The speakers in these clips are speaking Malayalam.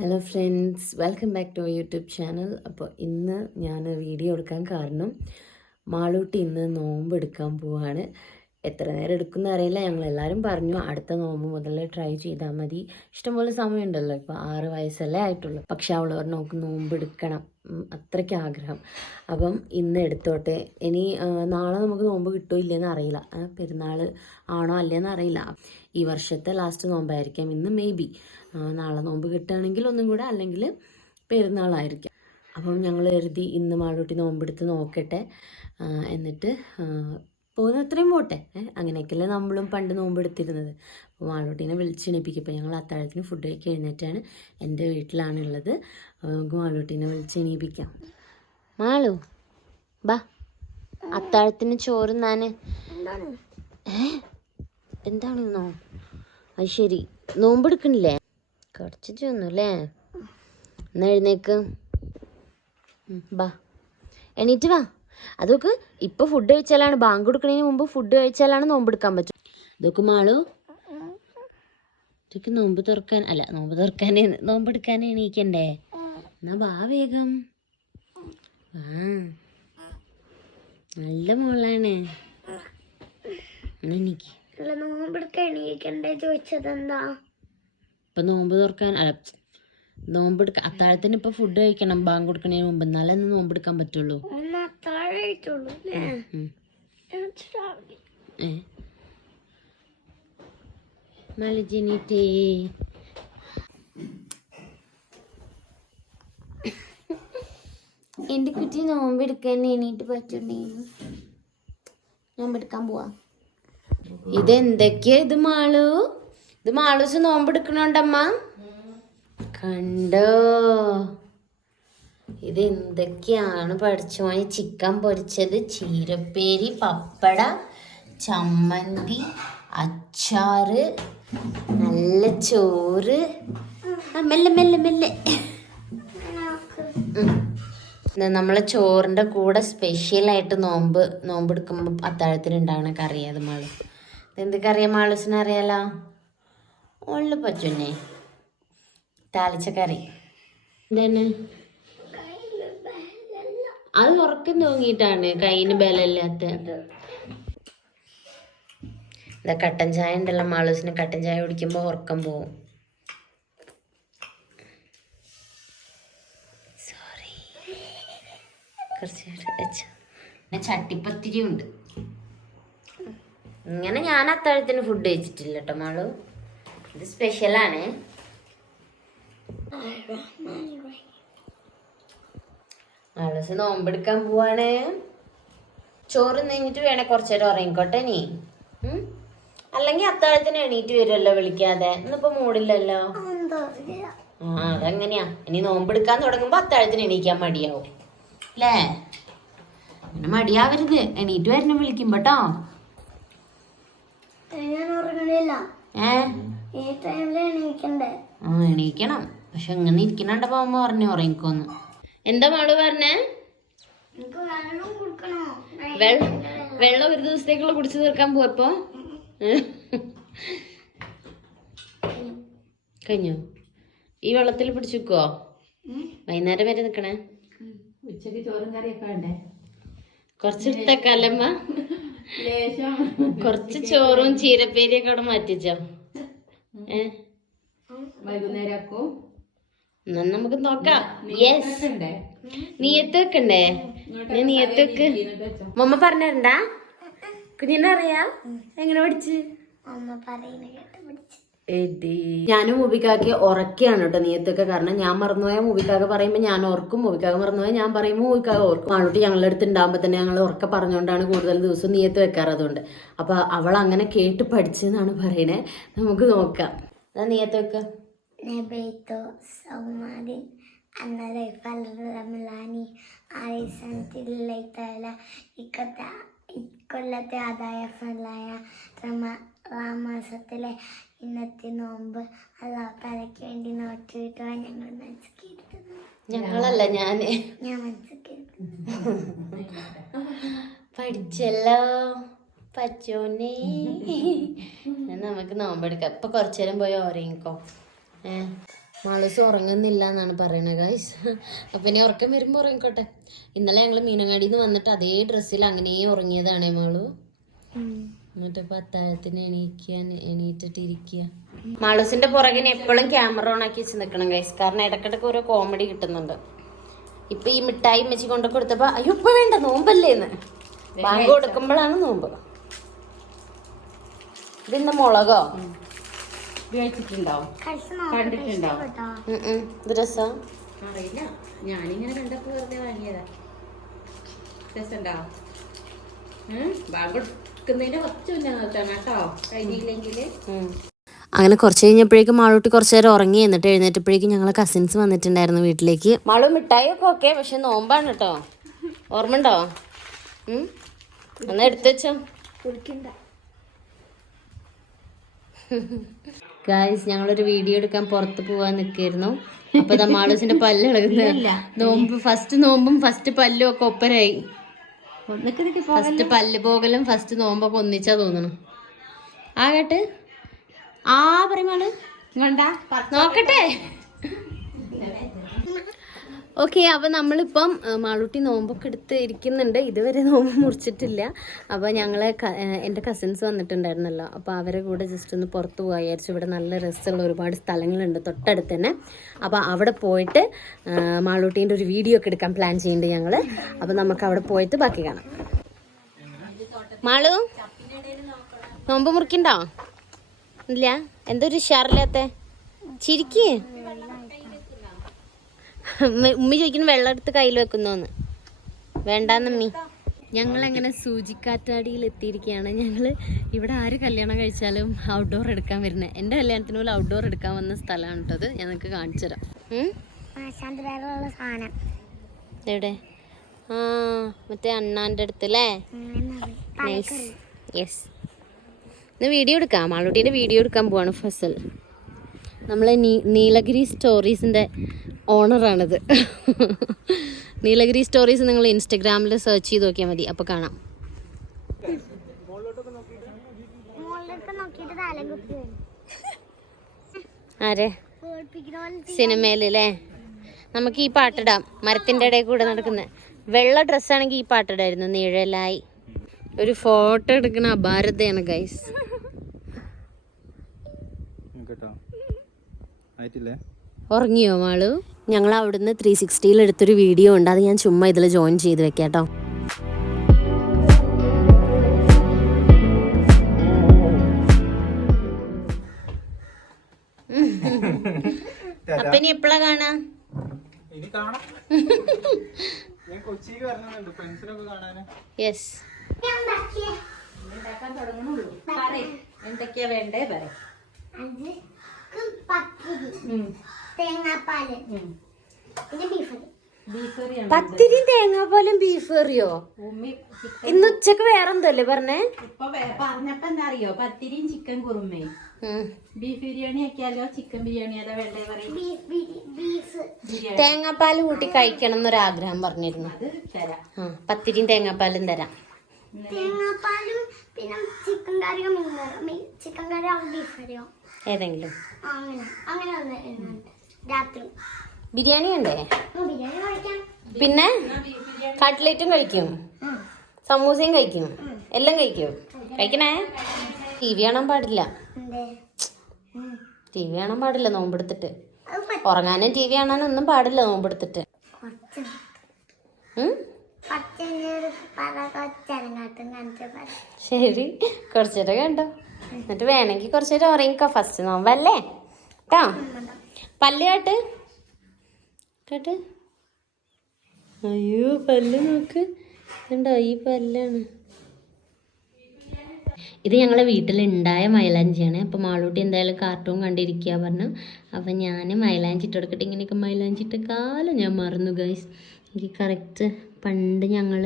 Hello friends, welcome back to YouTube channel. അപ്പോൾ ഇന്ന് ഞാൻ വീഡിയോ എടുക്കാൻ കാരണം മാളൂട്ടി ഇന്ന് നോമ്പ് എടുക്കാൻ പോവാണ്. എത്ര നേരം എടുക്കുന്ന അറിയില്ല. ഞങ്ങളെല്ലാവരും പറഞ്ഞു അടുത്ത നോമ്പ് മുതൽ ട്രൈ ചെയ്താൽ മതി, ഇഷ്ടംപോലെ സമയമുണ്ടല്ലോ, ഇപ്പോൾ 6 വയസ്സല്ലേ ആയിട്ടുള്ളൂ. പക്ഷെ അവൾ പറഞ്ഞു നമുക്ക് നോമ്പ് എടുക്കണം, അത്രയ്ക്ക് ആഗ്രഹം. അപ്പം ഇന്ന് എടുത്തോട്ടെ. ഇനി നാളെ നമുക്ക് നോമ്പ് കിട്ടുമോ ഇല്ലയെന്ന് അറിയില്ല, പെരുന്നാൾ ആണോ അല്ലേന്ന് അറിയില്ല. ഈ വർഷത്തെ ലാസ്റ്റ് നോമ്പായിരിക്കാം ഇന്ന്. മേ ബി നാളെ നോമ്പ് കിട്ടുകയാണെങ്കിൽ ഒന്നും കൂടെ, അല്ലെങ്കിൽ പെരുന്നാളായിരിക്കാം. അപ്പം ഞങ്ങൾ കരുതി ഇന്ന് മാളൂട്ടി നോമ്പെടുത്ത് നോക്കട്ടെ, എന്നിട്ട് പോകുന്ന അത്രയും പോട്ടെ. അങ്ങനെയൊക്കെയല്ലേ നമ്മളും പണ്ട് നോമ്പെടുത്തിരുന്നത്. അപ്പോൾ മാളൂട്ടീനെ വിളിച്ചെണീപ്പിക്കും. ഇപ്പോൾ ഞങ്ങൾ അത്താഴത്തിന് ഫുഡ് കഴിക്കാൻ എഴുന്നേറ്റാണ്, എൻ്റെ വീട്ടിലാണുള്ളത്. അപ്പോൾ നമുക്ക് മാളൂട്ടീനെ വിളിച്ചെണീപ്പിക്കാം. മാളു ബാ, അത്താഴത്തിന് ചോറ് ഞാൻ എന്താണെന്നോ? അത് ശരി, നോമ്പെടുക്കണില്ലേ? കുറച്ച് ചെന്നല്ലേ, എന്നാ എഴുന്നേക്ക്, ബാ എണീറ്റ് വാ. അതൊക്കെ ഇപ്പൊ ഫുഡ് കഴിച്ചാലാണ്, ബാങ്ക് കൊടുക്കുന്നതിന് മുമ്പ് ഫുഡ് കഴിച്ചാലാണ് നോമ്പെടുക്കാൻ പറ്റും. ഇതൊക്കെ മാളു, ഇതൊക്കെ നോമ്പ് തുറക്കാൻ നോമ്പെടുക്കാൻ എണീക്കണ്ടേ? എന്നാ വാ വേഗം, നല്ല മോളാണ്. എണീക്ക്. നോമ്പെടുക്കാൻ എണീക്കണ്ടേ ചോദിച്ചതെന്താ? ഇപ്പൊ നോമ്പ് തുറക്കാൻ നോമ്പെടുക്കാൻ അത്താഴത്തിന് ഇപ്പൊ ഫുഡ് കഴിക്കണം, ബാങ്ക് കൊടുക്കുന്നതിന് മുമ്പ്, എന്നാലേ നോമ്പെടുക്കാൻ പറ്റുള്ളൂ. മലജനീറ്റേ, എന്റെ കുട്ടി നോമ്പെടുക്കാൻ എണീറ്റ് പറ്റുണ്ടെങ്കിൽ നോമ്പെടുക്കാൻ പോവാ. ഇതെന്തൊക്കെയാ ഇത് മാളു? ഇത് മാളൂസ് നോമ്പെടുക്കണോണ്ടമ്മ കണ്ടോ? ഇതെന്തൊക്കെയാണ് പഠിച്ചോനെ? ചിക്കൻ പൊരിച്ചത്, ചീരപ്പേരി, പപ്പട, ചമ്മന്തി, അച്ചാറ്, നല്ല ചോറ്. മെല്ലെ മെല്ലെ മെല്ലെ. നമ്മളെ ചോറിൻ്റെ കൂടെ സ്പെഷ്യലായിട്ട് നോമ്പെടുക്കുമ്പോൾ അത്താഴത്തിന് ഉണ്ടാകണ കറി. അത് മാളു, എന്ത് കറിയാ മാളൂസിന് അറിയാലോ? ഉള്ളു പറ്റുന്നേ, താളിച്ച കറി. എന്താണ് അത്? ഉറക്കം തോന്നിയിട്ടാണ്, കയ്യിന് ബലമില്ലാത്ത. എന്താ കട്ടൻ ചായ ഉണ്ടല്ലോ മാളൂസിന്, കട്ടൻ ചായ കുടിക്കുമ്പോൾ ഉറക്കം പോവും. സോറി, കുറച്ച് ചട്ടിപ്പത്തിരി ഉണ്ട്. ഇങ്ങനെ ഞാൻ അത്താഴത്തിന് ഫുഡ് കഴിച്ചിട്ടില്ല കേട്ടോ മാളു, ഇത് സ്പെഷ്യലാണ്. മാളൂസ് നോമ്പെടുക്കാൻ പോവാണ്. ചോറ് കഴിഞ്ഞിട്ട് വേണേ കുറച്ചു നേരം ഉറങ്ങിക്കോട്ടെ നീ, അല്ലെങ്കിൽ അത്താഴത്തിന് എണീറ്റ് വരുമല്ലോ വിളിക്കാതെ. ഇന്നിപ്പോ മൂടില്ലല്ലോ. അതെങ്ങനെയാ? ഇനി നോമ്പെടുക്കാൻ തുടങ്ങുമ്പോ അത്താഴത്തിന് എണീക്കാൻ മടിയാവും അല്ലേ? അങ്ങനെ മടിയാവരുത്, എണീറ്റ് വരണം വിളിക്കുമ്പോട്ടോ. എണീക്കണം, പക്ഷെ ഇങ്ങനെ ഇരിക്കണണ്ടപ്പോ അമ്മ പറഞ്ഞു ഉറങ്ങിക്കോന്ന്. എന്താ മാളു പറഞ്ഞേ? വെള്ളം ഒരു ദിവസത്തേക്കുള്ള കുടിച്ചു തീർക്കാൻ പോയപ്പോ കഴിഞ്ഞു. ഈ വെള്ളത്തിൽ പിടിച്ചു വെക്കുവോ? വൈകുന്നേരം വരെ നിക്കണേ? ഉച്ചക്ക് ചോറും കറിയൊക്കെ വേണ്ടേ? കുറച്ചെടുത്തേക്കല്ലമ്മ, കുറച്ച് ചോറും ചീരപ്പേരിയൊക്കെ അവിടെ മാറ്റിച്ചോ. വൈകുന്നേരം എന്നാ നമുക്ക് നോക്കാം. യെസ്, നീയത്ത് വെക്കണ്ടേ? നീയത്ത് വെക്ക്. മമ്മ പറഞ്ഞിരണ്ടാ? കുഞ്ഞിനെ അറിയാ എങ്ങനെ പഠിച്ച്? ഞാനും മൂബിക്കാക്ക് ഉറക്കെയാണ് കേട്ടോ നീയത്തൊക്കെ. കാരണം ഞാൻ മറന്നുപോയാൽ മൂബിക്കാക്ക് പറയുമ്പോൾ ഞാൻ ഓർക്കും, മൂബിക്കാക്ക് മറന്നുപോയാൽ ഞാൻ പറയുമ്പോൾ മൂബിക്കാക്ക് ഓർക്കും. ആളോട്ട് ഞങ്ങളുടെ അടുത്ത് ഉണ്ടാകുമ്പോൾ തന്നെ ഞങ്ങൾ ഉറക്കെ പറഞ്ഞുകൊണ്ടാണ് കൂടുതൽ ദിവസം നീയത്ത് വെക്കാറ്. അതുകൊണ്ട് അപ്പൊ അവൾ അങ്ങനെ കേട്ട് പഠിച്ചെന്നാണ് പറയണേ. നമുക്ക് നോക്കാം. നീയത്ത് വെക്ക. ഇക്കൊല്ലത്തെ ആദായ ഫലായ മാസത്തിലെ ഇന്നത്തെ നോമ്പ് അല്ലാഹു തആലയ്ക്ക് വേണ്ടി നോറ്റിട്ടുള്ള ഞങ്ങൾ മനസ്സിലാക്കിയിരുന്നു. ഞങ്ങളല്ല, ഞാൻ മനസ്സിലാക്കിയിരുന്നു. പഠിച്ചല്ലോ പച്ചോനെ. നമുക്ക് നോമ്പെടുക്കാം. ഇപ്പൊ കുറച്ചു നേരം പോയി ഓരങ്ങിക്കോ. മാളൂസ് ഉറങ്ങുന്നില്ല എന്നാണ് പറയണത് ഗൈസ്. അപ്പം ഇനി ഉറക്കം വരുമ്പോൾ ഉറങ്ങിക്കോട്ടെ. ഇന്നലെ ഞങ്ങൾ മീനങ്ങാടിയിൽ നിന്ന് വന്നിട്ട് അതേ ഡ്രസ്സിൽ അങ്ങനെ ഉറങ്ങിയതാണേ മാളു. എന്നിട്ട് പത്താഴത്തിന് എണീറ്റിട്ടിരിക്കുക. മാളൂസിന്റെ പുറകിന് എപ്പോഴും ക്യാമറ ഓൺ ആക്കി വെച്ച് നിൽക്കണം ഗൈസ്, കാരണം ഇടക്കിടക്ക് ഓരോ കോമഡി കിട്ടുന്നുണ്ട്. ഇപ്പൊ ഈ മിഠായി വെച്ച് കൊണ്ടു കൊടുത്തപ്പോ അയ്യോ ഇപ്പൊ വേണ്ട നോമ്പല്ലേന്ന് ബാങ്ക് കൊടുക്കുമ്പോഴാണ് നോമ്പ്. ഇതിന്ന് മുളകോ ഇത് രസാ അറിയില്ല, ഞാനിങ്ങനെ കണ്ടപ്പോ വെറുതെ വാങ്ങിയതാ. രസമുണ്ടോ? ബാങ്ക് കൊടുക്കുന്നതിന്റെ കുറച്ച് മുന്നേ നോക്കണം കേട്ടോ, കഴിഞ്ഞില്ലെങ്കില്. അങ്ങനെ കുറച്ച് കഴിഞ്ഞപ്പോഴേക്കും മാളൂട്ടി കുറച്ച് നേരം ഉറങ്ങി. എന്നിട്ട് എഴുന്നേറ്റപ്പോഴേക്കും ഞങ്ങളെ കസിൻസ് വന്നിട്ടുണ്ടായിരുന്നു വീട്ടിലേക്ക്. മാളു മിഠായി ഒക്കെ ഓക്കെ, പക്ഷെ നോമ്പാണ് കേട്ടോ, ഓർമ്മ ഉണ്ടോ? എന്നാ എടുത്തു വെച്ചോ ഗായ്സ്. ഞങ്ങളൊരു വീഡിയോ എടുക്കാൻ പുറത്ത് പോവാൻ നിൽക്കായിരുന്നു. അപ്പൊ മാളൂസിന്റെ പല്ല് ഇളകുന്ന നോമ്പ്, ഫസ്റ്റ് നോമ്പും ഫസ്റ്റ് പല്ലും ഒക്കെ ഒപ്പരായി. ഫസ്റ്റ് പല്ല് പോകലും ഫസ്റ്റ് നോമ്പൊക്കെ ഒന്നിച്ചാ തോന്നണം. ആകട്ടെ പറയുമ്പോള് നോക്കട്ടെ. ഓക്കെ, അപ്പം നമ്മളിപ്പം മാളൂട്ടി നോമ്പൊക്കെ എടുത്ത് ഇരിക്കുന്നുണ്ട്. ഇതുവരെ നോമ്പ് മുറിച്ചിട്ടില്ല. അപ്പോൾ ഞങ്ങൾ എൻ്റെ കസിൻസ് വന്നിട്ടുണ്ടായിരുന്നല്ലോ, അപ്പോൾ അവരെ കൂടെ ജസ്റ്റ് ഒന്ന് പുറത്ത് പോകാൻ വിചാരിച്ചു. ഇവിടെ നല്ല രസമുള്ള ഒരുപാട് സ്ഥലങ്ങളുണ്ട് തൊട്ടടുത്ത് തന്നെ. അപ്പോൾ അവിടെ പോയിട്ട് മാളൂട്ടീൻ്റെ ഒരു വീഡിയോ ഒക്കെ എടുക്കാൻ പ്ലാൻ ചെയ്യുന്നുണ്ട് ഞങ്ങൾ. അപ്പോൾ നമുക്ക് അവിടെ പോയിട്ട് ബാക്കി കാണാം. മാളു നോമ്പ് മുറിക്കണ്ടോ? ഇല്ല, എന്തൊരു ഉഷാറില്ലാത്ത ചിരിക്ക്. ഉമ്മി ചോദിക്കുന്നു വെള്ളം എടുത്ത് കയ്യിൽ വെക്കുന്നോന്ന്. വേണ്ടാന്നമ്മി. ഞങ്ങളങ്ങനെ സൂചിക്കാറ്റാടിയിൽ എത്തിയിരിക്കുകയാണ്. ഞങ്ങൾ ഇവിടെ ആര് കല്യാണം കഴിച്ചാലും ഔട്ട്ഡോർ എടുക്കാൻ വരുന്നത്. എൻ്റെ കല്യാണത്തിന് പോലും ഔട്ട്ഡോർ എടുക്കാൻ വന്ന സ്ഥലമാണ് കേട്ടത്. ഞാൻ നിങ്ങൾക്ക് കാണിച്ചു തരാം. എവിടെ? ആ മറ്റേ അണ്ണാൻ്റെ അടുത്ത് അല്ലേ? നൈസ്. യെസ്, ഇന്ന് വീഡിയോ എടുക്കാം. മാളൂട്ടീൻ്റെ വീഡിയോ എടുക്കാൻ പോവാണ് ഫസൽ. നമ്മളെ നീലഗിരി സ്റ്റോറീസിൻ്റെ ഓണറാണിത്. നീലഗിരി സ്റ്റോറീസ് നിങ്ങൾ ഇൻസ്റ്റഗ്രാമിൽ സെർച്ച് ചെയ്ത് നോക്കിയാൽ മതി, അപ്പോൾ കാണാം. ആരെ സിനിമയിലല്ലേ? നമുക്ക് ഈ പാട്ടിടാം. മരത്തിൻ്റെ ഇടയിൽ കൂടെ നടക്കുന്ന വെള്ള ഡ്രസ്സാണെങ്കിൽ ഈ പാട്ടിടായിരുന്നു. നിഴലായി ഒരു ഫോട്ടോ എടുക്കണ അപാരതയാണ് ഗൈസ്. ഉറങ്ങിയോ മാളു? ഞങ്ങൾ അവിടുന്ന് 360 എടുത്തൊരു വീഡിയോ ഉണ്ട്, അത് ഞാൻ ചുമ്മാ ഇതിൽ ജോയിൻ ചെയ്ത് വെക്കാട്ടോ. അപ്പൊ ഇനി എപ്പോഴാ കാണാ? യെസ്. എന്തൊക്കെയാ വേണ്ടേ പറയാം. പത്തിരിയും തേങ്ങാപ്പാലും ബീഫ് കറിയോ? ഇന്ന് ഉച്ചക്ക് വേറെന്തല്ലേ പറഞ്ഞേ? ഇപ്പൊ പറഞ്ഞപ്പോ എന്താ അറിയോ? പത്തിരിയും ചിക്കൻ കുറുമയും. ബീഫ് ബിരിയാണി ആക്കിയാലോ ചിക്കൻ ബിരിയാണിയാലോ വേണ്ടേ പറയും. തേങ്ങാപ്പാൽ കൂട്ടി കഴിക്കണം എന്നൊരാഗ്രഹം പറഞ്ഞിരുന്നു. പത്തിരിയും തേങ്ങാപ്പാലും തരാം. തേങ്ങാപ്പാലും പിന്നെ ചിക്കൻ കറിയോ ചിക്കൻ കറിയോ ബീഫ് കറിയോ ഏതെങ്കിലും. രാത്രി ബിരിയാണി ഉണ്ടേ? ബിരിയാണി കഴിക്കാം. പിന്നെ കട്ട്ലേറ്റും കഴിക്കും, സമൂസയും കഴിക്കും, എല്ലാം കഴിക്കും. കഴിക്കണേ. TV കാണാൻ പാടില്ല. TV കാണാൻ പാടില്ല നോമ്പെടുത്തിട്ട്. ഉറങ്ങാനും TV കാണാനും ഒന്നും പാടില്ല നോമ്പെടുത്തിട്ട്. ശരി, കുറച്ചേരം കണ്ടോ. എന്നിട്ട് വേണമെങ്കിൽ കുറച്ചേരം ഉറങ്ങിക്കോ. ഫസ്റ്റ് നോമ്പല്ലേ കേട്ടോ. പല്ല് കേട്ട് കേട്ട്. അയ്യോ പല്ല് നോക്ക്, കണ്ടോ? ഈ പല്ലാണ്. ഇത് ഞങ്ങളെ വീട്ടിലുണ്ടായ മൈലാഞ്ചിയാണ്. അപ്പോൾ മാളൂട്ടി എന്തായാലും കാർട്ടൂൺ കണ്ടിരിക്കുക പറഞ്ഞു. അപ്പം ഞാൻ മൈലാഞ്ചി ഇട്ട് കൊടുക്കട്ടെ. ഇങ്ങനെയൊക്കെ മൈലാഞ്ചി ഇട്ട കാലം ഞാൻ മറന്നു ഗൈസ്. എനിക്ക് കറക്റ്റ് പണ്ട് ഞങ്ങൾ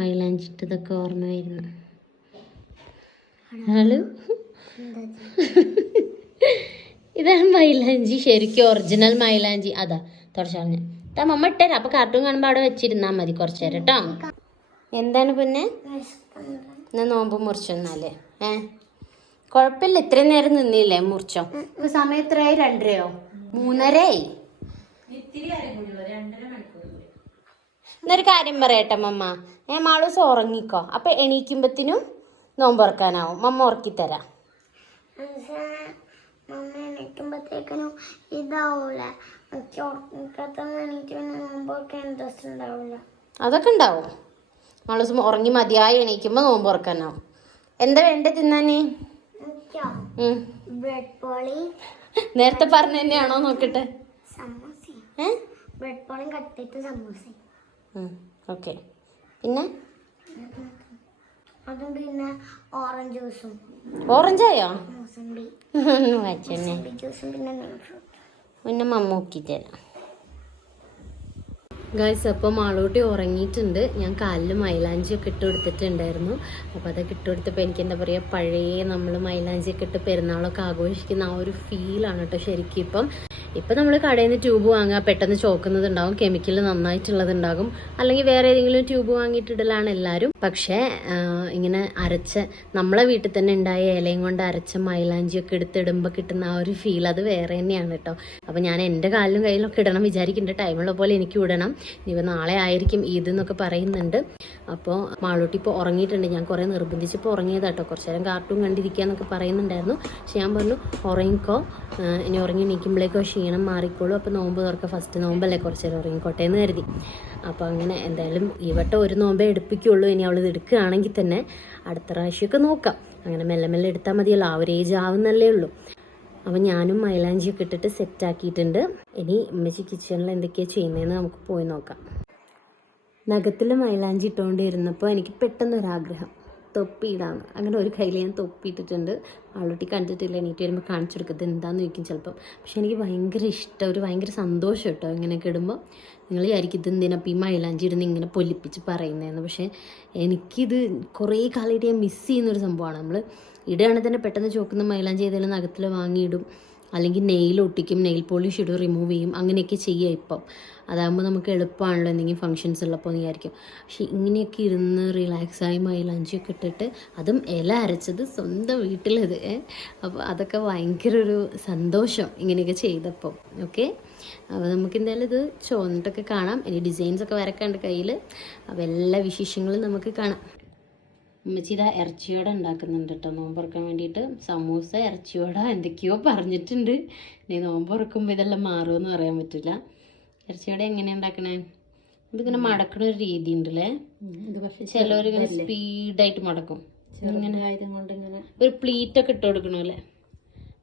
മൈലാഞ്ചി ഇട്ടതൊക്കെ ഓർമ്മ വരുന്നു. ഹലോ, ഇതാണ് മൈലാഞ്ചി, ശരിക്കും ഒറിജിനൽ മൈലാഞ്ചി. അതാ തുടച്ചറിഞ്ഞ് മമ്മ ഇട്ടേരാ. അപ്പോൾ കാർട്ടൂൺ കാണുമ്പോൾ അവിടെ വെച്ചിരുന്നാൽ മതി കുറച്ച് നേരം കേട്ടോ. എന്താണ് പിന്നെ എന്നാ നോമ്പ് മുറിച്ചൊന്നാലേ? കുഴപ്പമില്ല, ഇത്രയും നേരം നിന്നില്ലേ? മുറിച്ചോ. ഇപ്പൊ സമയം എത്രയായി? 2:30 3:30. ഇത്തിരി കാര്യം കൂടിയുള്ളൂ, 2.5 മണിക്കൂർ കൂടി. എന്നൊരു കാര്യം പറയട്ടെ മമ്മ, ഞാൻ മാളൂസ് ഉറങ്ങിക്കോ, അപ്പൊ എണീക്കുമ്പത്തിനും നോമ്പ് ഉറക്കാനാവും. മമ്മ ഉറക്കിത്തരാം. മമ്മ എണീക്കുമ്പോഴത്തേക്കിനും ഇതാവൂല, എനിക്ക് നോമ്പൊക്കെ ഇൻട്രസ്റ്റ് ഉണ്ടാവില്ല. അതൊക്കെ ഉണ്ടാവും. മാളൂസ് ഉറങ്ങി മതിയായി എണീക്കുമ്പോ നോമ്പ് ഉറക്കാനാവും. എന്താ വേണ്ടേ തിന്നാന്? ബ്രെഡ് പോളി. നേരത്തെ പറഞ്ഞ തന്നെയാണോ നോക്കട്ടെ. സമൂസ. ബ്രെഡ് പോളിയും കട്ട്ലേറ്റ് സമൂസയും. ഓക്കെ. പിന്നെ അതും പിന്നെ ഓറഞ്ച് ജ്യൂസും. ഓറഞ്ചായോ? മൂസമ്പി ജ്യൂസും പിന്നെ മമ്മൂക്കി തരാം. ഗൈസ്, അപ്പോൾ മാളൂട്ടി ഉറങ്ങിയിട്ടുണ്ട്. ഞാൻ കാലിൽ മൈലാഞ്ചിയൊക്കെ ഇട്ട് കൊടുത്തിട്ടുണ്ടായിരുന്നു. അപ്പോൾ അതൊക്കെ ഇട്ട് കൊടുത്തപ്പോൾ എനിക്ക് എന്താ പറയുക, പഴയ നമ്മൾ മൈലാഞ്ചിയൊക്കെ ഇട്ട് പെരുന്നാളൊക്കെ ആഘോഷിക്കുന്ന ആ ഒരു ഫീലാണ് കേട്ടോ ശരിക്കും. ഇപ്പം നമ്മൾ കടയിൽ നിന്ന് ട്യൂബ് വാങ്ങുക, പെട്ടെന്ന് ചോക്കുന്നതുണ്ടാവും, കെമിക്കൽ നന്നായിട്ടുള്ളതുണ്ടാകും, അല്ലെങ്കിൽ വേറെ ഏതെങ്കിലും ട്യൂബ് വാങ്ങിയിട്ടിടലാണ് എല്ലാവരും. പക്ഷേ ഇങ്ങനെ അരച്ച നമ്മളെ വീട്ടിൽ തന്നെ ഉണ്ടായ ഇലയും കൊണ്ട് അരച്ച മൈലാഞ്ചിയൊക്കെ എടുത്തിടുമ്പോൾ കിട്ടുന്ന ആ ഒരു ഫീൽ അത് വേറെ തന്നെയാണ് കേട്ടോ. അപ്പോൾ ഞാൻ എൻ്റെ കാലിലും കയ്യിലൊക്കെ ഇടണം വിചാരിക്കുന്നുണ്ട്. ടൈമുള്ള പോലെ എനിക്ക് ഇടണം. ഇനിയിപ്പോൾ നാളെ ആയിരിക്കും ഈദ് എന്നൊക്കെ പറയുന്നുണ്ട്. അപ്പോൾ മാളൂട്ടി ഇപ്പോൾ ഉറങ്ങിയിട്ടുണ്ട്. ഞാൻ കുറേ നിർബന്ധിച്ചപ്പോൾ ഉറങ്ങിയതാട്ടോ. കുറച്ച് നേരം കാർട്ടൂൺ കണ്ടിരിക്കുക എന്നൊക്കെ പറയുന്നുണ്ടായിരുന്നു. പക്ഷെ ഞാൻ പറഞ്ഞു ഉറങ്ങിക്കോ, ഇനി ഉറങ്ങി എണീക്കുമ്പോഴേക്കോ ക്ഷീണം മാറിക്കോളൂ, അപ്പോൾ നോമ്പ് തുറക്കുക, ഫസ്റ്റ് നോമ്പല്ലേ, കുറച്ച് നേരം ഉറങ്ങിക്കോട്ടെ എന്ന് കരുതി. അപ്പോൾ അങ്ങനെ എന്തായാലും ഈ വട്ടം ഒരു നോമ്പേ എടുപ്പിക്കുള്ളൂ. ഇനി അവളിത് എടുക്കുകയാണെങ്കിൽ തന്നെ അടുത്ത പ്രാവശ്യമൊക്കെ നോക്കാം. അങ്ങനെ മെല്ലെ മെല്ലെ എടുത്താൽ മതിയല്ലോ, ആ ഒരു ഏജ് ആവുന്നല്ലേ ഉള്ളൂ. അപ്പോൾ ഞാനും മൈലാഞ്ചിയൊക്കെ ഇട്ടിട്ട് സെറ്റാക്കിയിട്ടുണ്ട്. ഇനി ഉമ്മച്ചി കിച്ചണിൽ എന്തൊക്കെയാണ് ചെയ്യുന്നതെന്ന് നമുക്ക് പോയി നോക്കാം. നഖത്തിൽ മൈലാഞ്ചി ഇട്ടുകൊണ്ടിരുന്നപ്പോൾ എനിക്ക് പെട്ടെന്നൊരാഗ്രഹം, തൊപ്പിയിടാണ്. അങ്ങനെ ഒരു കയ്യിൽ ഞാൻ തൊപ്പിയിട്ടിട്ടുണ്ട്. ആളൊട്ടി കണ്ടിട്ടില്ല, എണീറ്റ് വരുമ്പോൾ കാണിച്ചു കൊടുക്കുന്നത് എന്താണെന്ന് ചോദിക്കും ചിലപ്പം. പക്ഷെ എനിക്ക് ഭയങ്കര ഇഷ്ടം, ഒരു ഭയങ്കര സന്തോഷം കേട്ടോ ഇങ്ങനെയൊക്കെ ഇടുമ്പോൾ. നിങ്ങൾ വിചാരിക്കും ഇത് എന്തിനപ്പം ഈ മൈലാഞ്ചി ഇടുന്ന ഇങ്ങനെ പൊലിപ്പിച്ച് പറയുന്നതെന്ന്. പക്ഷേ എനിക്കിത് കുറേ കാലമായിട്ട് ഞാൻ മിസ് ചെയ്യുന്നൊരു സംഭവമാണ്. നമ്മൾ ഇടുകയാണെങ്കിൽ തന്നെ പെട്ടെന്ന് ചോക്കുന്ന മൈലാഞ്ചി ഏതെങ്കിലും നഖത്തിൽ വാങ്ങിയിടും, അല്ലെങ്കിൽ നെയിൽ ഒട്ടിക്കും, നെയിൽ പോളിഷ് ഇടും, റിമൂവ് ചെയ്യും, അങ്ങനെയൊക്കെ ചെയ്യുക ഇപ്പം. അതാകുമ്പോൾ നമുക്ക് എളുപ്പമാണല്ലോ എന്തെങ്കിലും ഫങ്ഷൻസ് ഉള്ളപ്പോൾ എന്ന് വിചാരിക്കും. പക്ഷെ ഇങ്ങനെയൊക്കെ ഇരുന്ന് റിലാക്സായി മൈലാഞ്ചിയൊക്കെ ഇട്ടിട്ട്, അതും ഇല അരച്ചത് സ്വന്തം വീട്ടിലത്. അപ്പോൾ അതൊക്കെ ഭയങ്കര ഒരു സന്തോഷം ഇങ്ങനെയൊക്കെ ചെയ്തപ്പോൾ. ഓക്കെ, അപ്പോൾ നമുക്ക് എന്തായാലും ഇത് ചോന്നിട്ടൊക്കെ കാണാം. ഇനി ഡിസൈൻസൊക്കെ വരക്കാണ്ട് കയ്യിൽ. അപ്പോൾ എല്ലാ വിശേഷങ്ങളും നമുക്ക് കാണാം. ഉമ്മച്ചിയുടെ ഇറച്ചിയോട ഉണ്ടാക്കുന്നുണ്ട് കേട്ടോ നോമ്പുറക്കാൻ വേണ്ടിയിട്ട്. സമൂസ, ഇറച്ചിയോട എന്തൊക്കെയോ പറഞ്ഞിട്ടുണ്ട്. ഇനി നോമ്പുറക്കുമ്പോൾ ഇതെല്ലാം മാറുമെന്ന് പറയാൻ പറ്റില്ല. ഇറച്ചിയോടെ എങ്ങനെയാണ് ഉണ്ടാക്കണേ? ഇതിങ്ങനെ മടക്കണ ഒരു രീതി ഉണ്ടല്ലേ. ചിലവരിങ്ങനെ സ്പീഡായിട്ട് മടക്കും. ഇങ്ങനെ ഒരു പ്ലീറ്റൊക്കെ ഇട്ട് കൊടുക്കണമല്ലേ.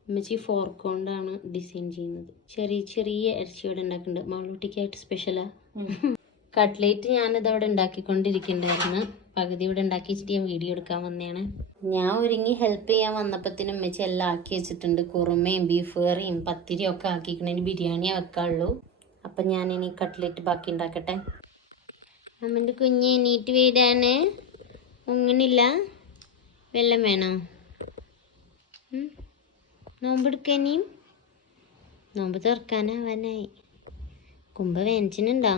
ഉമ്മച്ചി ഫോർക്ക് കൊണ്ടാണ് ഡിസൈൻ ചെയ്യുന്നത്. ചെറിയ ചെറിയ ഇറച്ചിയോടെ ഉണ്ടാക്കുന്നുണ്ട്. മാളൂട്ടിക്കായിട്ട് സ്പെഷ്യലാ. കട്ട്ലേറ്റ് ഞാനിതവിടെ ഉണ്ടാക്കിക്കൊണ്ടിരിക്കുന്നുണ്ടായിരുന്നു. പകുതി ഇവിടെ ഉണ്ടാക്കി വെച്ചിട്ട് ഞാൻ വീഡിയോ എടുക്കാൻ വന്നതാണ്. ഞാൻ ഒരുങ്ങി ഹെൽപ്പ് ചെയ്യാൻ വന്നപ്പോഴത്തേനും ഉമ്മച്ചി എല്ലാം ആക്കി വെച്ചിട്ടുണ്ട്. കുറുമയും ബീഫ് കറിയും പത്തിരിയും ഒക്കെ ആക്കിക്കണേന് ബിരിയാണിയെ വെക്കാനുള്ളൂ. അപ്പം ഞാനിനി കട്ട്ലേറ്റ് ബാക്കി ഉണ്ടാക്കട്ടെ. അമ്മൻ്റെ കുഞ്ഞ് എണീറ്റ് വീടാണ്. ഉങ്ങണില്ല, വെള്ളം വേണോ? നോമ്പെടുക്കാനിയും നോമ്പ് തുറക്കാനാവാനായി. കുമ്പ വേനച്ചിനുണ്ടോ?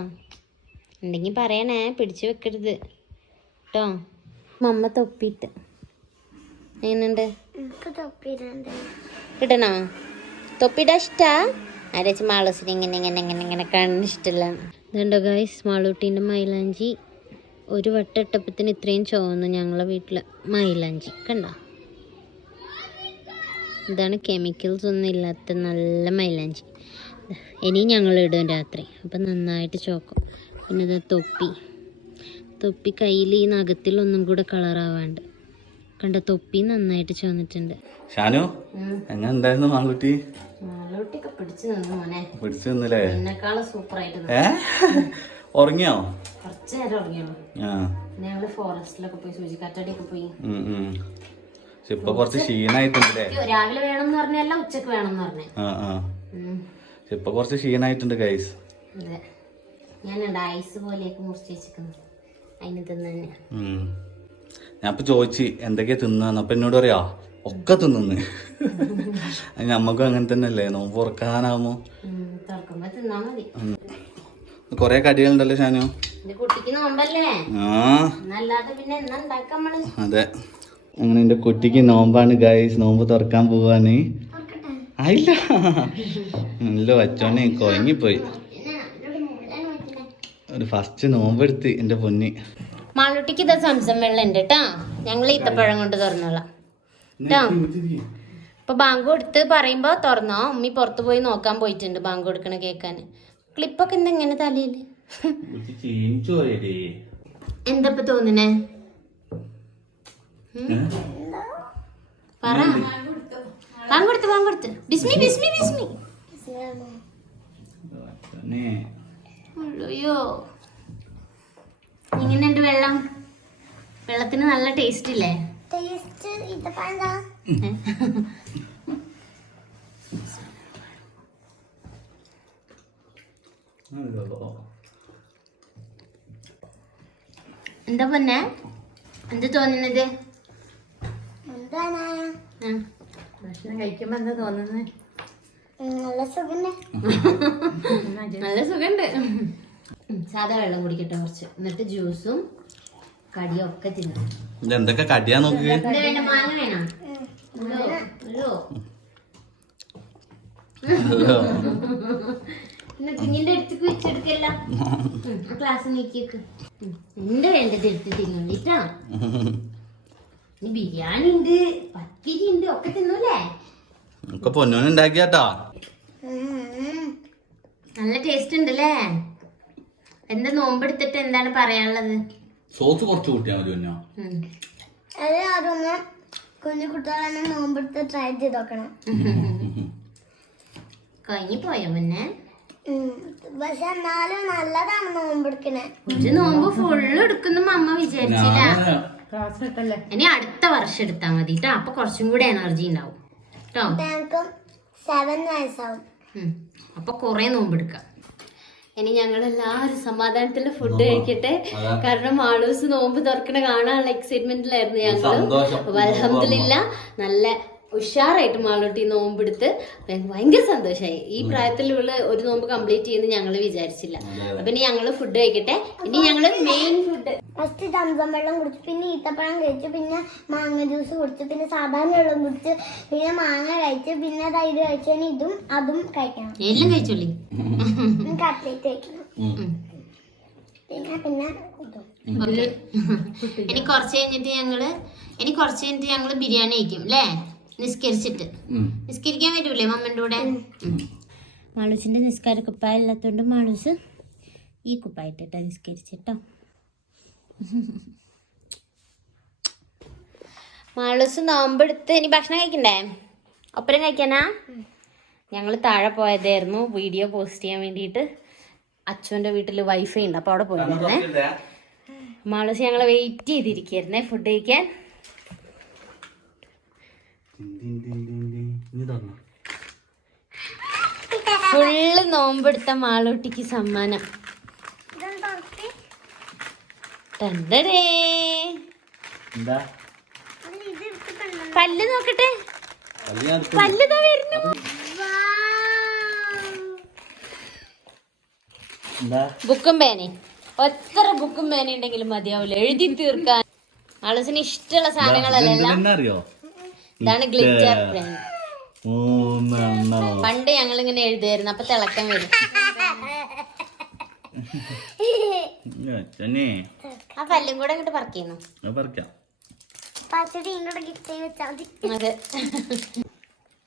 ഉണ്ടെങ്കിൽ പറയണേ, പിടിച്ചു വെക്കരുത് കേട്ടോ. മമ്മ തൊപ്പിയിട്ട് എങ്ങനെയുണ്ട്? ഇടണോ? തൊപ്പിയിടാൻ ഇഷ്ടാ? ആരേച്ച് മാളൂസിന് ഇങ്ങനെ ഇങ്ങനെ ഇങ്ങനെ ഇങ്ങനെ കാണുന്ന ഇഷ്ടമല്ല. ഇതുണ്ടോ ഗൈസ്, മാളൂട്ടീൻ്റെ മൈലാഞ്ചി ഒരു വട്ടം ഇട്ടപ്പത്തിന് ഇത്രയും ചുവന്നു. ഞങ്ങളെ വീട്ടിൽ മൈലാഞ്ചി കണ്ടോ? ഇതാണ് കെമിക്കൽസ് ഒന്നും ഇല്ലാത്ത നല്ല മൈലാഞ്ചി. ഇനിയും ഞങ്ങൾ ഇടും രാത്രി, അപ്പം നന്നായിട്ട് ചോക്കും. പിന്നെ ഇത് തൊപ്പി കയ്യിൽ ഈ നഖത്തിൽ ഒന്നും കൂടെ കളറാവാണ്ട് കണ്ട. തൊപ്പി നന്നായിട്ട് ചോന്നിട്ടുണ്ട്. ഷാനു എങ്ങനെ ഉണ്ടായിരുന്നു മാളൂട്ടി? മാളൂട്ടിയൊക്കെ പിടിച്ചു നിന്നു മോനെ. പിടിച്ചു നിന്നില്ലേ? എന്നെക്കാളും സൂപ്പറായിട്ട് ഉറങ്ങിയോ? കുറച്ച് നേരം ഉറങ്ങിയുള്ളൂ. ഞങ്ങള് ഫോറസ്റ്റിലൊക്കെ പോയി സൂചിക്കാറ്റടിയൊക്കെ പോയി. ഇപ്പൊ കുറച്ച് ക്ഷീണായിട്ടുണ്ട്. രാവിലെ വേണമെന്ന് പറഞ്ഞല്ല, ഉച്ചക്ക് വേണമെന്ന് പറഞ്ഞേ. ഇപ്പൊ കുറച്ച് ക്ഷീണായിട്ടുണ്ട് ഗൈസ്. അതെ, ഞാനുണ്ട് ഐസ് പോലെയൊക്കെ മുറിച്ച് വെച്ചിരിക്കുന്നത്. അതിന് തന്നെ ഞാൻ ഇപ്പൊ ചോദിച്ചു എന്തൊക്കെയാ തിന്നാന്ന്. അപ്പൊ എന്നോട് പറയാ ഒക്കെ തിന്നു. നമ്മക്കും അങ്ങനെ തന്നെ അല്ലേ, നോമ്പ് തുറക്കാനാവുമ്പോ തുറക്കുമ്പോ തിന്നാ മതി. കൊറേ കടികളുണ്ടല്ലോ ഷാനു. കുട്ടിക്ക് നോമ്പല്ലേ? അല്ലാതെ പിന്നെ എന്നാ ഉണ്ടാക്കാം നമ്മള്. അതെ, അങ്ങനെ എന്റെ കുട്ടിക്ക് നോമ്പാണ് ഗൈസ്. നോമ്പ് തുറക്കാൻ പോവാന്. ആയില്ല ഇല്ല വച്ചോനെ കൊയങ്ങിപ്പോയി. ഒരു ഫസ്റ്റ് നോമ്പെടുത്ത് എന്റെ പൊന്നി. മാളൂട്ടിക്ക് ഇതാ സംസം വെള്ളം ഉണ്ട് കേട്ടാ. ഞങ്ങൾ ഈത്തപ്പഴം കൊണ്ട് തുറന്നോളാം കേട്ടോ. ഇപ്പൊ ബാങ്ക് കൊടുത്ത് പറയുമ്പോ തുറന്നോ. ഉമ്മി പുറത്ത് പോയി നോക്കാൻ പോയിട്ടുണ്ട് ബാങ്ക് കൊടുക്കണ കേൾക്കാൻ. ക്ലിപ്പൊക്കെ എന്താ ഇങ്ങനെ തലയില്? എന്താ ഇപ്പൊ തോന്നുന്നേ? പറ. ബാങ്ക് കൊടുത്ത് ബിസ്മി ബിസ്മി ബിസ്മി. അയ്യോ ഇങ്ങനെയുണ്ട് വെള്ളം. വെള്ളത്തിന് നല്ല ടേസ്റ്റ് ഇല്ലേ? എന്താ പൊന്നെ എന്ത് തോന്നുന്നത്? ഭക്ഷണം കഴിക്കുമ്പോ എന്താ തോന്നുന്നത്? നല്ല സുഖണ്ട്. സാധാ വെള്ളം കുടിക്കട്ടെ കുറച്ച്, എന്നിട്ട് ജ്യൂസും കടിയും ഒക്കെ തിന്നാം. എന്തൊക്കെ കടിയാ നോക്ക്. എന്താ വേണ്ട? മാങ്ങ വേണം? കുഞ്ഞിന്റെ അടുത്തേക്ക് വെച്ചെടുക്കല്ല. ക്ലാസ് നീക്കിയേക്ക്. എന്റെ വേണ്ടത് എടുത്ത് തിന്നോണ്ടിട്ടാ. ബിരിയാണി ഉണ്ട്, പത്തിരി ഉണ്ട്, ഒക്കെ തിന്നൂലേ? ഒക്കെ പൊന്നോന് ഉണ്ടാക്കിയാട്ടാ. നല്ല ടേസ്റ്റ് ഉണ്ടല്ലേ? എന്താ നോമ്പെടുത്തിട്ട് എന്താണ് പറയാനുള്ളത്? സോസ് കുറച്ച് കൂട്ടിയാ മതി പൊന്നോ. അതൊന്ന് കുഞ്ഞു കുട്ടികളെ നോമ്പെടുത്ത് ട്രൈ ചെയ്ത് നോക്കണം. കഴിഞ്ഞു പോയോ മുന്നേ? പക്ഷെ എന്നാലും നല്ലതാണ് നോമ്പെടുക്കണേ. ഒരു നോമ്പ് ഫുള്ള് എടുക്കുന്ന അമ്മ വിചാരിച്ചില്ല. ക്ലാസ് കിട്ടല്ലേ? ഇനി അടുത്ത വർഷം എടുത്താ മതി കേട്ടോ. അപ്പൊ കുറച്ചും കൂടെ എനർജി ഉണ്ടാവും കേട്ടോ. ഞങ്ങൾക്ക് 7 വയസ്സാവും. അപ്പൊ കൊറേ നോമ്പെടുക്കാം. ഇനി ഞങ്ങൾ എല്ലാവരും സമാധാനത്തില് ഫുഡ് കഴിക്കട്ടെ. കാരണം ആളൂസ് നോമ്പ് തുറക്കണ കാണാനുള്ള എക്സൈറ്റ്മെന്റിലായിരുന്നു ഞങ്ങള്. അൽഹംദുലില്ലാ നല്ല ഉഷാറായിട്ട് മാളൂട്ടി നോമ്പെടുത്ത് ഭയങ്കര സന്തോഷമായി. ഈ പ്രായത്തിലുള്ള ഒരു നോമ്പ് കംപ്ലീറ്റ് ചെയ്യുന്ന ഞങ്ങള് വിചാരിച്ചില്ല. അപ്പൊ ഇനി ഞങ്ങള് ഫുഡ് കഴിക്കട്ടെ. ഇനി ഞങ്ങള് മെയിൻ ഫുഡ് ഫസ്റ്റ് ചന്തം വെള്ളം കുടിച്ചു, പിന്നെ ഈത്തപ്പഴം കഴിച്ചു, പിന്നെ മാങ്ങ ജ്യൂസ് കുടിച്ചു, പിന്നെ സാധാരണ വെള്ളം കുടിച്ചു, പിന്നെ മാങ്ങ കഴിച്ചു, പിന്നെ തൈര് കഴിച്ചു. ഇനി ഇതും അതും കഴിക്കണം. എല്ലാം കഴിച്ചോളി. കട്ട്ലേറ്റ് കഴിക്കണം. പിന്നെ ഇനി കുറച്ച് കഴിഞ്ഞിട്ട് ഞങ്ങള് ബിരിയാണി കഴിക്കും അല്ലേ? നിസ്കരിച്ചിട്ട്. നിസ്കരിക്കാൻ വരൂലേ മമ്മന്റെ കൂടെ? മാളൂസിന്റെ നിസ്കാര കുപ്പായ ഇല്ലാത്തോണ്ട് മാളൂസ് ഈ കുപ്പായിട്ടിട്ടാ നിസ്കരിച്ചിട്ടോ. മാളൂസ് നോമ്പെടുത്ത് ഇനി ഭക്ഷണം കഴിക്കണ്ടേ? ഒപ്പരം കഴിക്കാനാ? ഞങ്ങൾ താഴെ പോയതായിരുന്നു വീഡിയോ പോസ്റ്റ് ചെയ്യാൻ വേണ്ടിയിട്ട്. അച്ഛൻ്റെ വീട്ടിൽ വൈഫൈ ഉണ്ട്, അപ്പോൾ അവിടെ പോയിരുന്നേ. മാളൂസ് ഞങ്ങളെ വെയിറ്റ് ചെയ്തിരിക്കുന്നേ ഫുഡ് കഴിക്കാൻ. ഫുള്ള് നോമ്പെടുത്ത മാളൂട്ടിക്ക് സമ്മാനം. ടണ്ടടേ. പല്ല് നോക്കട്ടെ. പല്ല് വരുന്നു. ബുക്കും പേനയും എത്ര ബുക്കും പേന ഉണ്ടെങ്കിലും മതിയാവില്ല എഴുതി തീർക്കാൻ. ആളസിന് ഇഷ്ടമുള്ള സാധനങ്ങളല്ല. ഇതാണ് ഗ്ലിറ്റർ പെൻ. പണ്ട് ഞങ്ങൾ ഇങ്ങനെ എഴുതായിരുന്നു, അപ്പൊ തിളക്കം വരും. ആ പല്ലും കൂടെ അങ്ങോട്ട് പറിക്കുന്നു. അതെ.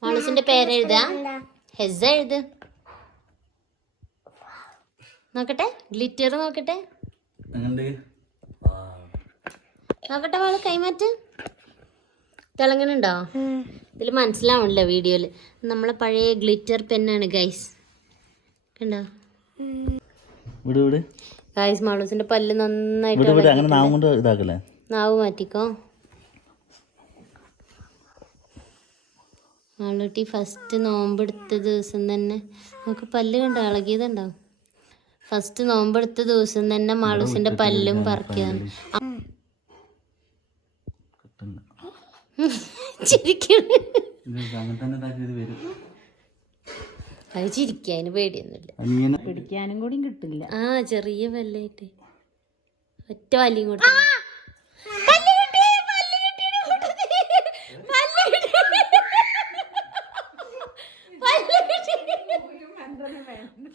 മാളൂസിന്റെ പേരെഴുതാ. ഹെസ എഴുത്. നോക്കട്ടെ ഗ്ലിറ്റർ നോക്കട്ടെ. നോക്കട്ടെ വാള് കൈമാറ്റ്. തിളങ്ങനുണ്ടോ? ഇതിൽ മനസ്സിലാവണില്ല വീഡിയോയില്. നമ്മളെ പഴയ ഗ്ലിറ്റർ പെന്നാണ് ഗൈസ്. കണ്ടോ ഗൈസ്? മാളൂസിന്റെ പല്ല് നന്നായിട്ട്. നാവ് മാറ്റിക്കോ. മാളൂട്ടി ഫസ്റ്റ് നോമ്പെടുത്ത ദിവസം തന്നെ നമുക്ക് പല്ല് കണ്ടോ ഇളകിയതുണ്ടോ? ഫസ്റ്റ് നോമ്പെടുത്ത ദിവസം തന്നെ മാളൂസിന്റെ പല്ലും പറിക്കാണ്. അത് ചിരിക്കാന് പേടിയൊന്നുമില്ല. പിടിക്കാനും കൂടി കിട്ടില്ല. ആ ചെറിയ പല്ലായിട്ട് ഒറ്റ വലിയും കൂടെ.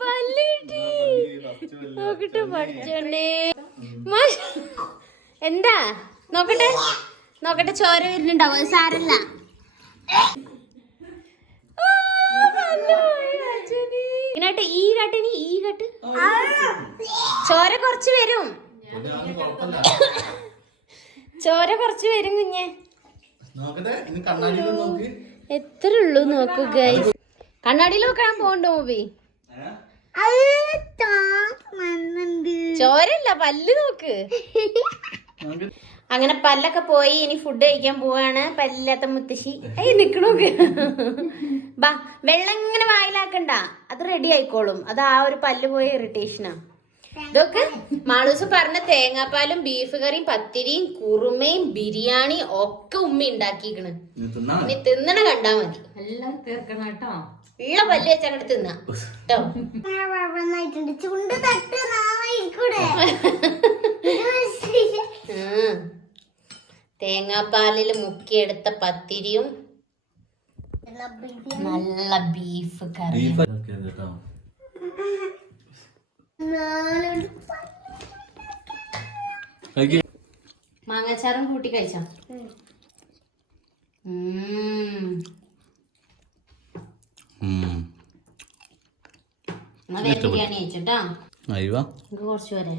പല്ല് കിട്ടി. നോക്കട്ടെ പഠിച്ചോണ്ടേ. എന്താ നോക്കട്ടെ നോക്കട്ടെ, ചോര വരുന്നുണ്ടാവും, സാരല്ല. ഇങ്ങോട്ട് ഈ കാട്ടിനി, ഈ കാട്ട്. ചോര കുറച്ച് വരും, ചോര കുറച്ച് വരും കുഞ്ഞെ. എത്ര ഉള്ളൂ നോക്കൂ ഗൈസ്. കണ്ണാടിയിൽ നോക്കാൻ പോണ്ടോ മൂവി? ചോരല്ല, പല്ല് നോക്ക്. അങ്ങനെ പല്ലൊക്കെ പോയി, ഇനി ഫുഡ് കഴിക്കാൻ പോവാണ്. പല്ലില്ലാത്ത മുത്തശ്ശി നിക്കണോക്ക്. ബാ, വെള്ളം ഇങ്ങനെ വായിലാക്കണ്ട, അത് റെഡി ആയിക്കോളും. അത് ആ ഒരു പല്ല് പോയ ഇറിറ്റേഷനാ. ഇതൊക്കെ മാളൂസ് പറഞ്ഞ തേങ്ങാപ്പാലും ബീഫ് കറിയും പത്തിരിയും കുറുമയും ബിരിയാണി ഒക്കെ ഉമ്മ ഉണ്ടാക്കിക്കണ്. ഇനി തിന്നണ കണ്ടാ മതി. എല്ലാം തീർക്കണം കേട്ടോ. ഉള്ള പല്ല് വെച്ച് അങ്ങോട്ട് തിന്നാ കേട്ടോ. തേങ്ങാപ്പാലില് മുക്കിയെടുത്ത പത്തിരിയും നല്ല ബീഫ് കറി. മാങ്ങാച്ചാറും കൂട്ടി കഴിച്ചോ? ബിരിയാണി കഴിച്ചോട്ടാ. കുറച്ച് വരെ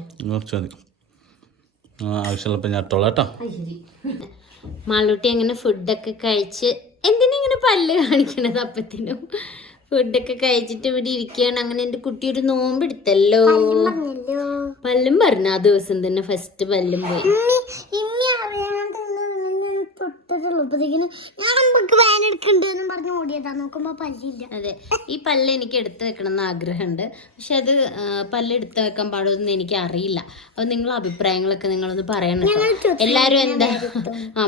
ആവശ്യമുള്ളപ്പോ ഞാൻ ഇട്ടോളാട്ടോ. മാളൂട്ടി അങ്ങനെ ഫുഡൊക്കെ കഴിച്ച്, എന്തിനാ ഇങ്ങനെ പല്ല് കാണിക്കണത് അപ്പത്തിനും? ഫുഡൊക്കെ കഴിച്ചിട്ട് ഇവിടെ ഇരിക്കുകയാണ്. അങ്ങനെ എന്റെ കുട്ടി ഒരു നോമ്പെടുത്തല്ലോ. പല്ലും പറഞ്ഞു ആ ദിവസം തന്നെ, ഫസ്റ്റ് പല്ലും പോയി. അതെ, ഈ പല്ല് എനിക്ക് എടുത്തു വെക്കണം എന്ന് ആഗ്രഹമുണ്ട്. പക്ഷെ അത് പല്ല് എടുത്തു വെക്കാൻ പാടുമെന്ന് എനിക്ക് അറിയില്ല. അപ്പൊ നിങ്ങളെ അഭിപ്രായങ്ങളൊക്കെ നിങ്ങളൊന്ന് പറയണം. എല്ലാരും എന്താ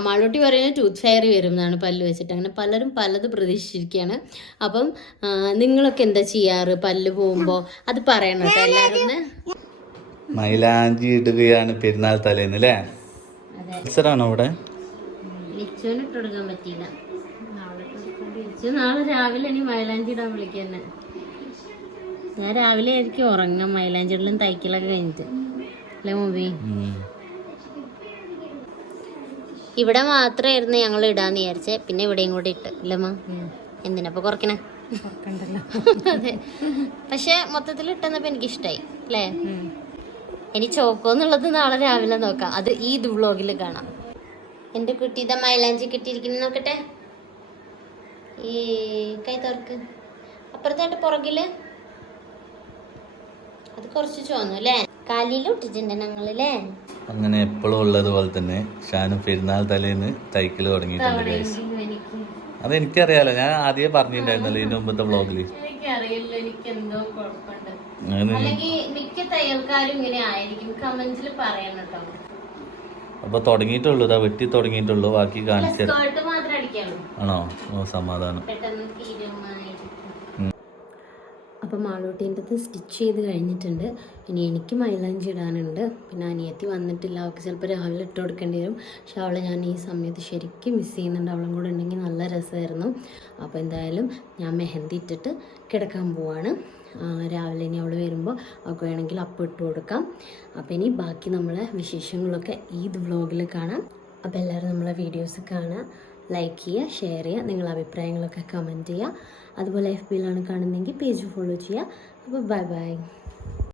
മാളൂട്ടി പറയുന്നത് ടൂത്ത് ഫെയറി വരും എന്നാണ് പല്ല് വെച്ചിട്ട്. അങ്ങനെ പലരും പലത് പ്രതീക്ഷിച്ചിരിക്കുകയാണ്. അപ്പം നിങ്ങളൊക്കെ എന്താ ചെയ്യാറ് പല്ല് പോകുമ്പോ? അത് പറയണം കേട്ടോ എല്ലാരും. മൈലാഞ്ചി ഇടുകയാണ് പെരുന്നാൾ തലേന്ന് അല്ലേ? മത്സരാണോ ഇവിടെ? ലിച്ചുവിന് ഇട്ടെടുക്കാൻ പറ്റിയില്ല. നാളെ രാവിലെ ഇനി മൈലാഞ്ചി ഇടാൻ വിളിക്കന്നെ. ഞാൻ രാവിലെ ആയിരിക്കും ഉറങ്ങാം, മൈലാഞ്ചി ഇടലും തയ്ക്കലൊക്കെ കഴിഞ്ഞിട്ട് അല്ലേ മൂവി? ഇവിടെ മാത്രമായിരുന്നു ഞങ്ങൾ ഇടാന്ന് വിചാരിച്ചേ, പിന്നെ ഇവിടെയും കൂടെ ഇട്ട് ഇല്ലമ്മ. എന്തിനപ്പൊ കുറക്കണേ? അതെ, പക്ഷെ മൊത്തത്തിൽ ഇട്ടെന്നപ്പോ എനിക്കിഷ്ടായി അല്ലേ? ഇനി ചോക്കോന്നുള്ളത് നാളെ രാവിലെ നോക്കാം. അത് ഈ വ്ളോഗിൽ കാണാം. എന്റെ കുട്ടി ഇതാ മൈലാഞ്ചി കിട്ടിയിരിക്കുന്നു, നോക്കട്ടെ. ഈ കൈ തുറക്ക്. അപ്പുറത്തായിട്ട് പുറകില് അത് കുറച്ച് ചോന്നു അല്ലേ? കാലിലും ഇട്ടിട്ടുണ്ട് ഞങ്ങളല്ലേ? അങ്ങനെ എപ്പോഴും ഉള്ളത് പോലെ തന്നെ ഷാനും പെരുന്നാൾ തലേന്ന് തൈക്കല് തുടങ്ങിയിട്ടുണ്ട്. അതെനിക്കറിയാലോ, ഞാൻ ആദ്യമേ പറഞ്ഞിട്ടുണ്ടായിരുന്നല്ലോ ഇതിന് മുമ്പത്തെ വ്ളോഗില്. എനിക്കറിയില്ല, എനിക്ക് എന്തോ കുഴപ്പമുണ്ട്. അല്ലെങ്കിൽ മിക്ക തയ്യൽക്കാരും ഇങ്ങനെ ആയിരിക്കും. കമന്റിൽ പറയണം കേട്ടോ. അപ്പൊ തുടങ്ങിയിട്ടുള്ളൂ, ഇതാ വെട്ടി തുടങ്ങിയിട്ടുള്ളൂ. ബാക്കി കാണിച്ചു ആണോ? ഓ സമാധാനം. അപ്പം മാളൂട്ടീൻ്റെ സ്റ്റിച്ച് ചെയ്ത് കഴിഞ്ഞിട്ടുണ്ട്. ഇനി എനിക്ക് മൈലാഞ്ചി ഇടാനുണ്ട്. പിന്നെ അനിയത്തി വന്നിട്ടില്ല, അവൾക്ക് ചിലപ്പോൾ രാവിലെ ഇട്ട് കൊടുക്കേണ്ടി വരും. പക്ഷെ അവളെ ഞാൻ ഈ സമയത്ത് ശരിക്കും മിസ് ചെയ്യുന്നുണ്ട്. അവളും കൂടെ ഉണ്ടെങ്കിൽ നല്ല രസമായിരുന്നു. അപ്പോൾ എന്തായാലും ഞാൻ മെഹന്തി ഇട്ടിട്ട് കിടക്കാൻ പോവാണ്. രാവിലെ ഇനി അവൾ വരുമ്പോൾ അവൾക്ക് വേണമെങ്കിൽ അപ്പം ഇട്ട് കൊടുക്കാം. അപ്പോൾ ഇനി ബാക്കി നമ്മളെ വിശേഷങ്ങളൊക്കെ ഈ വ്ളോഗിൽ കാണാം. അപ്പോൾ എല്ലാവരും നമ്മളെ വീഡിയോസ് കാണുക, ലൈക്ക് ചെയ്യുക, ഷെയർ ചെയ്യുക, നിങ്ങളുടെ അഭിപ്രായങ്ങളൊക്കെ കമൻറ്റ് ചെയ്യുക. അതുപോലെ FBയിലാണ് കാണുന്നതെങ്കിൽ പേജ് ഫോളോ ചെയ്യുക. അപ്പോൾ ബൈ ബൈ.